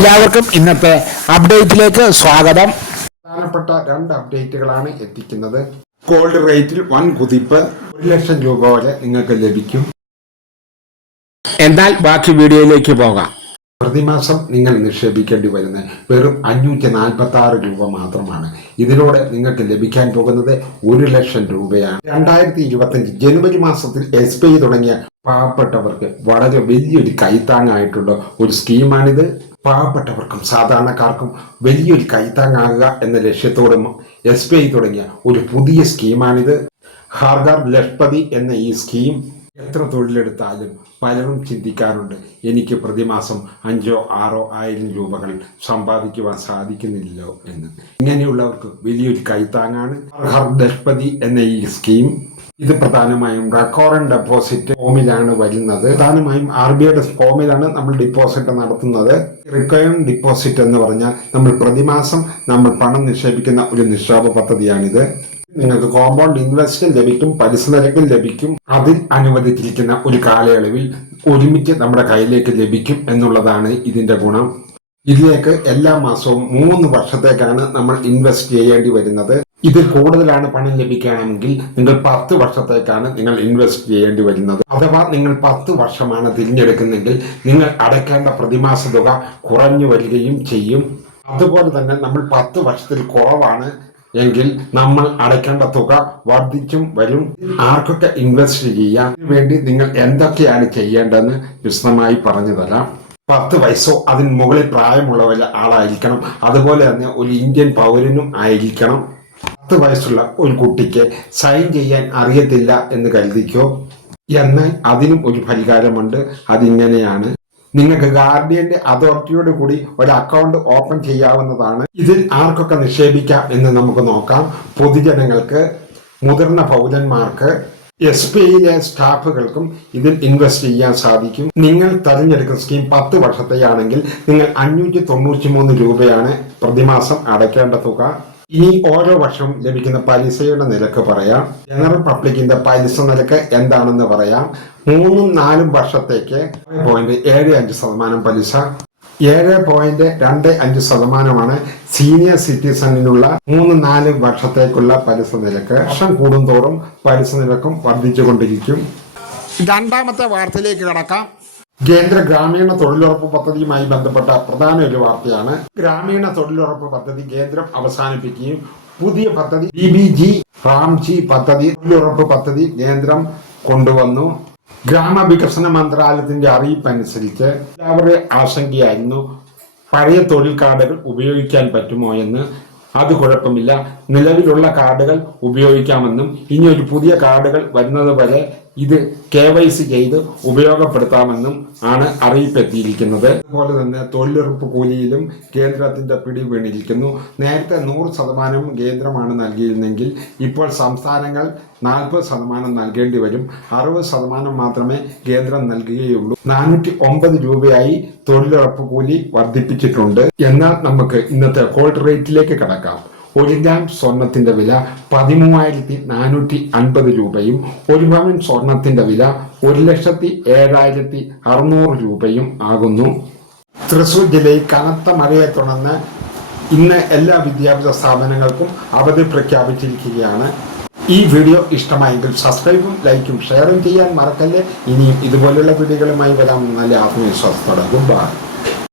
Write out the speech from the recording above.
എല്ലാവർക്കും ഇന്നത്തെ അപ്ഡേറ്റിലേക്ക് സ്വാഗതം. പ്രധാനപ്പെട്ട രണ്ട് അപ്ഡേറ്റുകളാണ് എത്തിക്കുന്നത്. ഗോൾഡ് റേറ്റിൽ വൻ കുതിപ്പ്, 1 ലക്ഷം രൂപ വരെ നിങ്ങൾക്ക് ലഭിക്കും. എന്നാൽ ബാക്കി വീഡിയോയിലേക്ക് പോകാം. പ്രതിമാസം നിങ്ങൾ നിക്ഷേപിക്കേണ്ടി വരുന്ന വെറും 546 രൂപ മാത്രമാണ്. ഇതിലൂടെ നിങ്ങൾക്ക് ലഭിക്കാൻ പോകുന്നത് 1 ലക്ഷം രൂപയാണ്. 2025 ജനുവരി മാസത്തിൽ SBI തുടങ്ങിയ പാവപ്പെട്ടവർക്ക് വളരെ വലിയൊരു കൈത്താങ്ങായിട്ടുള്ള ഒരു സ്കീമാണിത്. പാവപ്പെട്ടവർക്കും സാധാരണക്കാർക്കും വലിയൊരു കൈത്താങ്ങാകുക എന്ന ലക്ഷ്യത്തോടെ SBI തുടങ്ങിയ ഒരു പുതിയ സ്കീമാണിത്. ഹർ ഘർ ലക്ഷപതി എന്ന ഈ സ്കീം എത്ര തൊഴിലെടുത്താലും പലരും ചിന്തിക്കാറുണ്ട്, എനിക്ക് പ്രതിമാസം 5,000 6,000 1000 രൂപകൾ സമ്പാദിക്കുവാൻ സാധിക്കുന്നില്ലല്ലോ എന്ന്. ഇങ്ങനെയുള്ളവർക്ക് വലിയൊരു കൈത്താങ്ങാണ് ഹർ ഘർ ലക്ഷപതി എന്ന ഈ സ്കീം. ഇത് പ്രധാനമായും റെക്കോർഡ് ഡെപ്പോസിറ്റ് ഫോമിലാണ് വരുന്നത്. പ്രധാനമായും RBIയുടെ ഫോമിലാണ് നമ്മൾ ഡിപ്പോസിറ്റ് നടത്തുന്നത്. റിക്കറിംഗ് ഡിപ്പോസിറ്റ് എന്ന് പറഞ്ഞാൽ നമ്മൾ പ്രതിമാസം നമ്മൾ പണം നിക്ഷേപിക്കുന്ന ഒരു നിക്ഷേപ പദ്ധതിയാണിത്. നിങ്ങൾക്ക് കോമ്പൗണ്ട് ഇൻവെസ്റ്റ് ലഭിക്കും, പലിശ നിരക്കും ലഭിക്കും. അതിൽ അനുവദിച്ചിരിക്കുന്ന ഒരു കാലയളവിൽ ഒരുമിച്ച് നമ്മുടെ കയ്യിലേക്ക് ലഭിക്കും എന്നുള്ളതാണ് ഇതിന്റെ ഗുണം. ഇതിലേക്ക് എല്ലാ മാസവും 3 വർഷത്തേക്കാണ് നമ്മൾ ഇൻവെസ്റ്റ് ചെയ്യേണ്ടി വരുന്നത്. ഇതിൽ കൂടുതലാണ് പണം ലഭിക്കുകയാണെങ്കിൽ നിങ്ങൾ 10 വർഷത്തേക്കാണ് നിങ്ങൾ ഇൻവെസ്റ്റ് ചെയ്യേണ്ടി വരുന്നത്. അഥവാ നിങ്ങൾ 10 വർഷമാണ് തിരഞ്ഞെടുക്കുന്നെങ്കിൽ നിങ്ങൾ അടയ്ക്കേണ്ട പ്രതിമാസ തുക കുറഞ്ഞു വരികയും ചെയ്യും. അതുപോലെ തന്നെ നമ്മൾ 10 വർഷത്തിൽ കുറവാണ് എങ്കിൽ നമ്മൾ അടയ്ക്കേണ്ട തുക വർദ്ധിച്ചും വരും. ആർക്കൊക്കെ ഇൻവെസ്റ്റ് ചെയ്യാൻ വേണ്ടി നിങ്ങൾ എന്തൊക്കെയാണ് ചെയ്യേണ്ടതെന്ന് വിശദമായി പറഞ്ഞു തരാം. 10 വയസ്സോ അതിന് മുകളിൽ പ്രായമുള്ള ആളായിരിക്കണം. അതുപോലെ തന്നെ ഒരു ഇന്ത്യൻ പൗരനും ആയിരിക്കണം. 10 വയസ്സുള്ള ഒരു കുട്ടിക്ക് സൈൻ ചെയ്യാൻ അറിയത്തില്ല എന്ന് കരുതിക്കോ. എന്നാൽ അതിനും ഒരു പരിഹാരമുണ്ട്. അതിങ്ങനെയാണ്, നിങ്ങൾക്ക് ഗാർഡിയന്റെ അതോറിറ്റിയോട് കൂടി ഒരു അക്കൗണ്ട് ഓപ്പൺ ചെയ്യാവുന്നതാണ്. ഇതിൽ ആർക്കൊക്കെ നിക്ഷേപിക്കാം എന്ന് നമുക്ക് നോക്കാം. പൊതുജനങ്ങൾക്ക്, മുതിർന്ന പൗരന്മാർക്ക്, SBIയിലെ സ്റ്റാഫുകൾക്കും ഇതിൽ ഇൻവെസ്റ്റ് ചെയ്യാൻ സാധിക്കും. നിങ്ങൾ തെരഞ്ഞെടുക്കുന്ന സ്കീം 10 വർഷത്തെയാണെങ്കിൽ നിങ്ങൾ 593 രൂപയാണ് പ്രതിമാസം അടയ്ക്കേണ്ട തുക. ഇനി ഓരോ വർഷവും ലഭിക്കുന്ന പലിശയുടെ നിരക്ക് പറയാം. ജനറൽ പബ്ലിക്കിന്റെ പലിശ നിരക്ക് എന്താണെന്ന് പറയാം. 3-4 വർഷത്തേക്ക് 7.75% പലിശ, 7.25% സീനിയർ സിറ്റിസണിനുള്ള 3-4 വർഷത്തേക്കുള്ള പലിശ നിരക്ക്. വർഷം കൂടുന്തോറും പലിശ നിരക്കും വർദ്ധിച്ചുകൊണ്ടിരിക്കും. രണ്ടാമത്തെ വാർത്തയിലേക്ക് കടക്കാം. കേന്ദ്ര ഗ്രാമീണ തൊഴിലുറപ്പ് പദ്ധതിയുമായി ബന്ധപ്പെട്ട പ്രധാന ഒരു വാർത്തയാണ്. ഗ്രാമീണ തൊഴിലുറപ്പ് പദ്ധതി കേന്ദ്രം അവസാനിപ്പിക്കുകയും പുതിയ പദ്ധതി DBG റാംജി പദ്ധതി തൊഴിലുറപ്പ് പദ്ധതി കേന്ദ്രം കൊണ്ടുവന്നു. ഗ്രാമവികസന മന്ത്രാലയത്തിന്റെ അറിയിപ്പനുസരിച്ച് എല്ലാവരുടെ ആശങ്കയായിരുന്നു പഴയ തൊഴിൽ കാർഡുകൾ ഉപയോഗിക്കാൻ പറ്റുമോ എന്ന്. അത് കുഴപ്പമില്ല, നിലവിലുള്ള കാർഡുകൾ ഉപയോഗിക്കാമെന്നും ഇനി ഒരു പുതിയ കാർഡുകൾ വരുന്നത് വരെ ഇത് KYC ചെയ്ത് ഉപയോഗപ്പെടുത്താമെന്നും ആണ് അറിയിപ്പെത്തിയിരിക്കുന്നത്. അതുപോലെ തന്നെ തൊഴിലുറപ്പ് കൂലിയിലും കേന്ദ്രത്തിന്റെ പിടി വീണിരിക്കുന്നു. നേരത്തെ 100% കേന്ദ്രമാണ് നൽകിയിരുന്നെങ്കിൽ ഇപ്പോൾ സംസ്ഥാനങ്ങൾ 40% നൽകേണ്ടി വരും. 60% മാത്രമേ കേന്ദ്രം നൽകുകയുള്ളൂ. 409 രൂപയായി തൊഴിലുറപ്പ് കൂലി വർദ്ധിപ്പിച്ചിട്ടുണ്ട്. എന്നാൽ നമുക്ക് ഇന്നത്തെ ഗോൾഡ് റേറ്റിലേക്ക് കടക്കാം. 1 ഗ്രാം സ്വർണത്തിന്റെ വില 13,450 രൂപയും 1 പവൻ സ്വർണത്തിന്റെ വില 1,07,600 രൂപയും ആകുന്നു. തൃശൂർ ജില്ലയിൽ കനത്ത മഴയെ തുടർന്ന് ഇന്ന് എല്ലാ വിദ്യാഭ്യാസ സ്ഥാപനങ്ങൾക്കും അവധി പ്രഖ്യാപിച്ചിരിക്കുകയാണ്. ഈ വീഡിയോ ഇഷ്ടമായെങ്കിൽ സബ്സ്ക്രൈബും ലൈക്കും ഷെയറും ചെയ്യാൻ മറക്കല്ലേ. ഇനിയും ഇതുപോലുള്ള വീഡിയോകളുമായി വരാം നല്ല ആത്മവിശ്വാസത്തോടെ. Good bye.